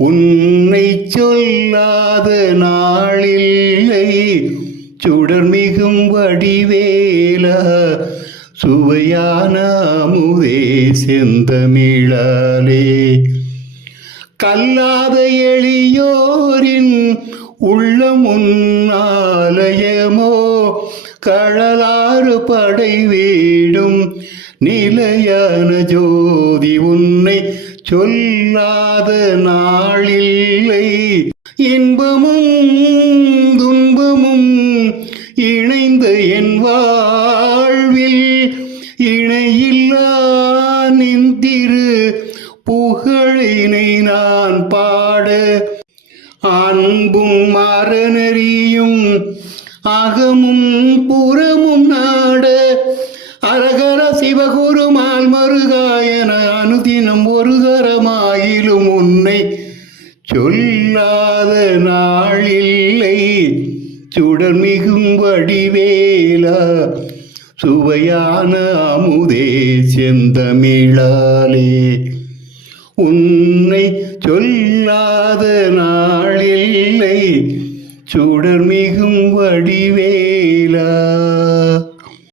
உன்னை சொல்லாத நாளில்லை சுடர்மிகும் வடிவேலா சுவையான அமுதே செந்தமிழாலே. கல்லாத எளியோரின் உள்ளம் உன்னாலயமோ கழலாறு படை வீடும் நிலையான ஜோதி உன்னை சொல்லாத நாளில்லை. இன்பமும் துன்பமும் இணைந்த என் வாழ்வில் இணையில்லா நின்றிரு புகழினை நான் பாட அன்பும் மரணறியும் அகமும் புறமும் நாட அரகர சிவகுருமால் மருகாயன அனுதினம் ஒரு தரமாயிலும் உன்னை சொல்லாத நாளில்லை சுடர்மிகும் வடிவேலா சுவையான அமுதே செந்தமிழாலே. உன்னை சொல்லாத நாளில்லை சுடர்மிகும் வடிவே